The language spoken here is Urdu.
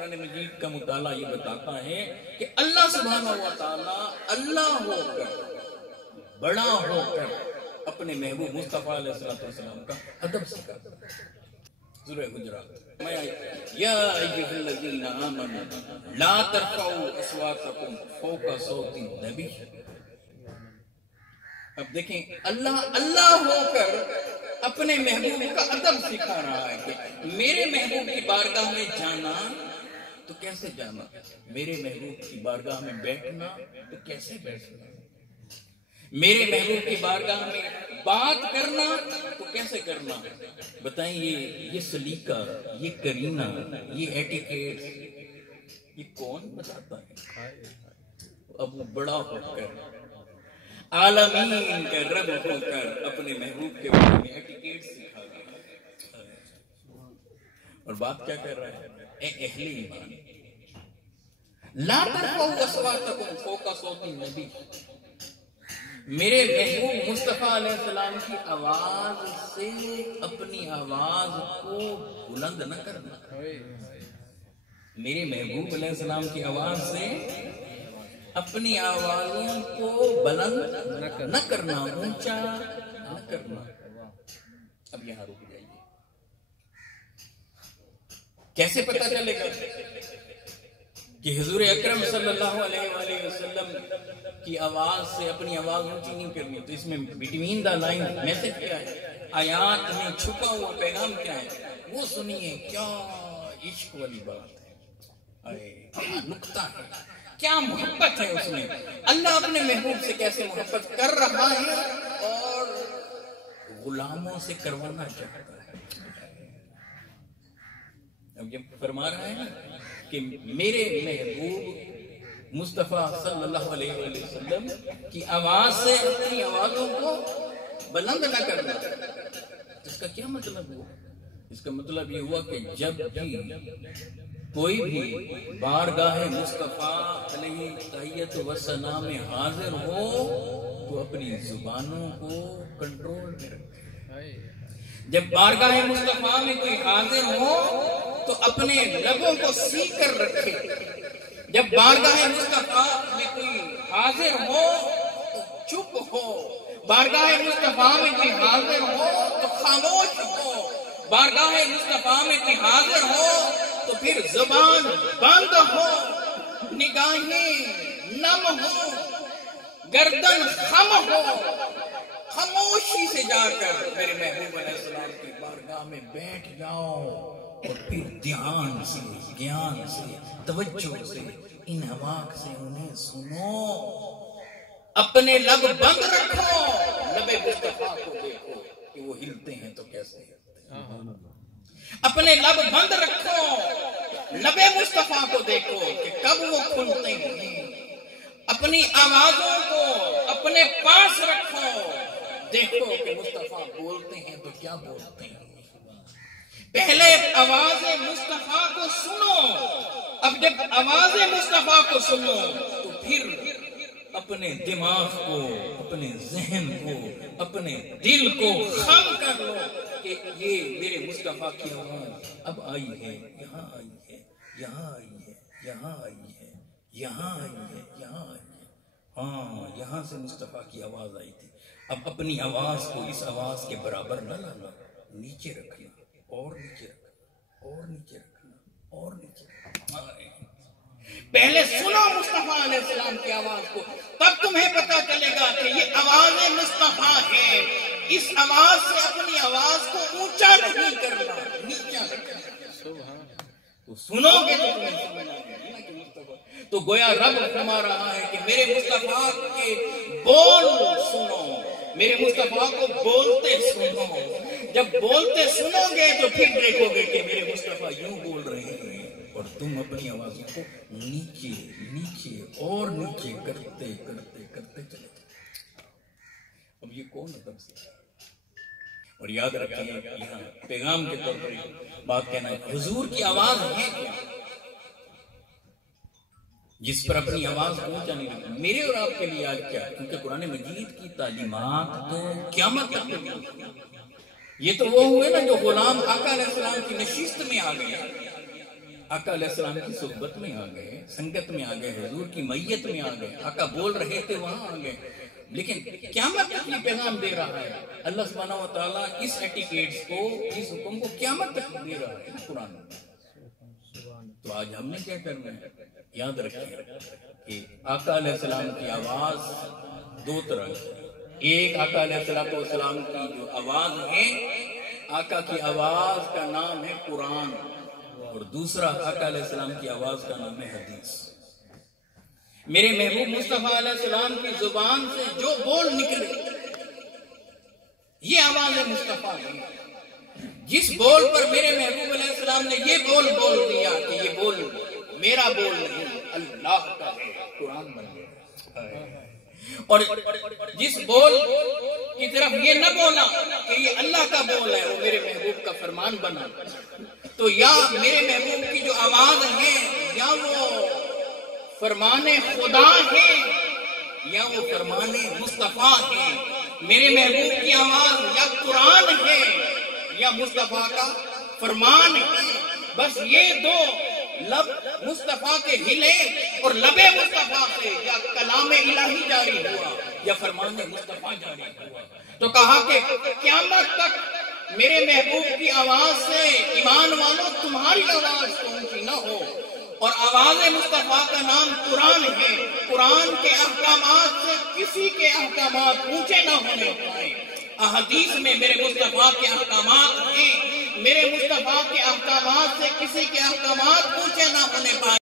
قرآن مجید کا مطالعہ یہ بتاتا ہے کہ اللہ سبحانہ و تعالیٰ اللہ ہو کر، بڑا ہو کر اپنے محبوب مصطفیٰ علیہ السلام کا ادب سکھاتا ہے۔ سورہ حجرات یا ایھا الذین آمنوا لا ترفعوا اصواتکم فوق صوت النبی۔ اب دیکھیں اللہ ہو کر اپنے محبوب کا ادب سکھا رہا ہے کہ میرے محبوب کی بارگاہ میں جانا تو کیسے جانا، میرے محبوب کی بارگاہ میں بیٹھنا تو کیسے بیٹھنا، میرے محبوب کی بارگاہ میں بات کرنا تو کیسے کرنا۔ بتائیں یہ سلیقہ، یہ کرینہ، یہ ایٹیکیٹ یہ کون بتاتا ہے؟ اب وہ بڑا ہو کر، عالمین کا رب ہو کر اپنے محبوب کے بارے میں ایٹیکیٹ سکھا رہا ہے۔ اور بات کیا کر رہا ہے؟ اے اہل ایمان، لا ترفعوا اصواتکم فوق صوت النبی، میرے محبوب مصطفیٰ علیہ السلام کی آواز سے اپنی آواز کو بلند نہ کرنا، میرے محبوب علیہ السلام کی آواز سے اپنی آوازوں کو بلند نہ کرنا، اونچا نہ کرنا۔ اب یہاں رک جائیے، کیسے پتہ چلے گا کہ حضور اکرم صلی اللہ علیہ وآلہ وسلم کی آواز سے اپنی آواز اونچی نہیں کرنی؟ تو اس میں بٹوین دا لائن میسج کیا ہے، آیات میں چھپا ہوا پیغام کیا ہے، وہ سنیے۔ کیا عشق والی بات ہے، کیا نکتہ ہے، کیا محبت ہے اس میں۔ اللہ اپنے محبوب سے کیسے محبت کر رہا ہے اور غلاموں سے کروانا چاہتا ہے۔ اب یہ فرما رہا ہے کہ میرے محبوب مصطفیٰ صلی اللہ علیہ وسلم کی آواز سے اپنی آوازوں کو بلند نہ کرنا۔ اس کا کیا مطلب ہوا؟ اس کا مطلب یہ ہوا کہ جب بھی کوئی بھی بارگاہ مصطفیٰ علیہ تحیت و ثنا میں حاضر ہو تو اپنی زبانوں کو کنٹرول میں رکھے۔ جب بارگاہ مصطفیٰ میں کوئی حاضر ہو تو اپنے لبوں کو سیکھ کر رکھے۔ جب بارگاہ مصطفیٰ میں کوئی حاضر ہو تو چپ ہو، بارگاہ مصطفیٰ میں کوئی حاضر ہو تو خاموش ہو، بارگاہ مصطفیٰ میں کوئی حاضر ہو تو پھر زبان بند ہو، نگاہیں نم ہو، گردن خم ہو، خاموشی سے جا کر میرے محبوب علیہ السلام کی بارگاہ میں بیٹھ جاؤ اور پھر دھیان سے، گیان سے، توجہ سے، ان حواق سے انہیں سنو۔ اپنے لب بند رکھو، لب مصطفیٰ کو دیکھو کہ وہ ہلتے ہیں تو کیسے ہلتے ہیں۔ اپنے لب بند رکھو، لب مصطفیٰ کو دیکھو کہ کب وہ کھلتے ہیں۔ اپنی آوازوں کو اپنے پاس رکھو، دیکھو کہ مصطفیٰ بولتے ہیں تو کیا بولتے ہیں۔ پہلے آواز مصطفیٰ کو سنو، اب جب آواز مصطفیٰ کو سنو تو پھر اپنے دماغ کو، اپنے ذہن کو، اپنے دل کو خم کر لو کہ یہ میرے مصطفیٰ کی آواز اب آئی ہے، یہاں آئی ہے، یہاں آئی ہے، یہاں آئی ہے، یہاں آئی ہے، یہاں آئی ہے۔ ہاں، یہاں سے مصطفیٰ کی آواز آئی تھی۔ اب اپنی آواز کو اس آواز کے برابر نہ لانا، نیچے رکھنا، اور نیچے رکھنا، اور نیچے رکھنا، اور نیچے رکھنا۔ پہلے سنو مصطفیٰ علیہ السلام کی آواز کو، تب تمہیں پتا چلے گا کہ یہ آواز مصطفیٰ ہے۔ اس آواز سے اپنی آواز کو اونچا نہیں کرنا، نیچا رکھنا۔ تو سنو گے تو تمہیں سمجھ آئے گا کہ مصطفیٰ، تو گویا رب فرما رہا ہے کہ میرے مصطفیٰ کے بول سنو، میرے مصطفیٰ کو بولتے سنو۔ جب بولتے سنو گے تو پھر دیکھو گے کہ میرے مصطفیٰ یوں بول رہے ہیں اور تم اپنی آوازوں کو نیچے نیچے اور نیچے کرتے کرتے کرتے چلے جاؤ۔ اب یہ کون ادب سے؟ اور یاد رکھیے یہاں پیغام کے طور پر بات کہنا ہے، حضور کی آواز ہے کیا جس پر اپنی آواز پہنچا نہیں رکھنا؟ میرے اور آپ کے لیے آج کیا ہے؟ کیونکہ قرآن مجید کی تعلیمات تو قیامت تک نہیں۔ یہ تو وہ ہوئے نا جو غلام آقا علیہ السلام کی نشست میں آ گئے، آقا علیہ السلام کی صحبت میں آ گئے، سنگت میں آ گئے، حضور کی میت میں آ گئے، آقا بول رہے تھے وہاں آ گئے، لیکن قیامت تک یہ پیغام دے رہا ہے اللہ سبحانہ و تعالیٰ، اس ایٹیکیٹس کو، اس حکم کو قیامت تک دے رہا ہے قرآن میں۔ تو آج ہم نے کیا کرنا ہے؟ یاد رکھیں کہ آقا علیہ السلام کی آواز دو طرح کی، ایک آقا علیہ السلام کی جو آواز ہے، آقا کی آواز کا نام ہے قرآن، اور دوسرا آقا علیہ السلام کی آواز کا نام ہے حدیث۔ میرے محبوب مصطفیٰ علیہ السلام کی زبان سے جو بول نکلے یہ آواز مصطفیٰ ہے۔ جس بول پر میرے محبوب علیہ السلام نے یہ بول دیا کہ یہ بول میرا بول نہیں، اللہ کا ہے، قرآن بن گیا۔ اور جس بول کی طرف یہ نہ بولا کہ یہ اللہ کا بول ہے، وہ میرے محبوب کا فرمان بنا۔ تو یا میرے محبوب کی جو آواز ہے یا وہ فرمان خدا ہے یا وہ فرمان مصطفیٰ ہے، میرے محبوب کی آواز یا قرآن ہے یا مصطفیٰ کا فرمان ہے۔ بس یہ دو لب مصطفیٰ کے ہلے اور لب مصطفیٰ سے یا کلام الہی جاری ہوا یا فرمان مصطفیٰ جاری ہوا۔ تو کہا کہ قیامت تک میرے محبوب کی آواز سے ایمان والوں تمہاری آواز اونچی نہ ہو، اور آواز مصطفیٰ کا نام قرآن ہے، قرآن کے احکامات سے کسی کے احکامات اونچے نہ ہونے پائیں۔ احادیث میں میرے مصطفیٰ کے احکامات ہیں، میرے مصطفیٰ کے احکامات سے کسی کے احکامات اونچے نہ ہونے پائیں۔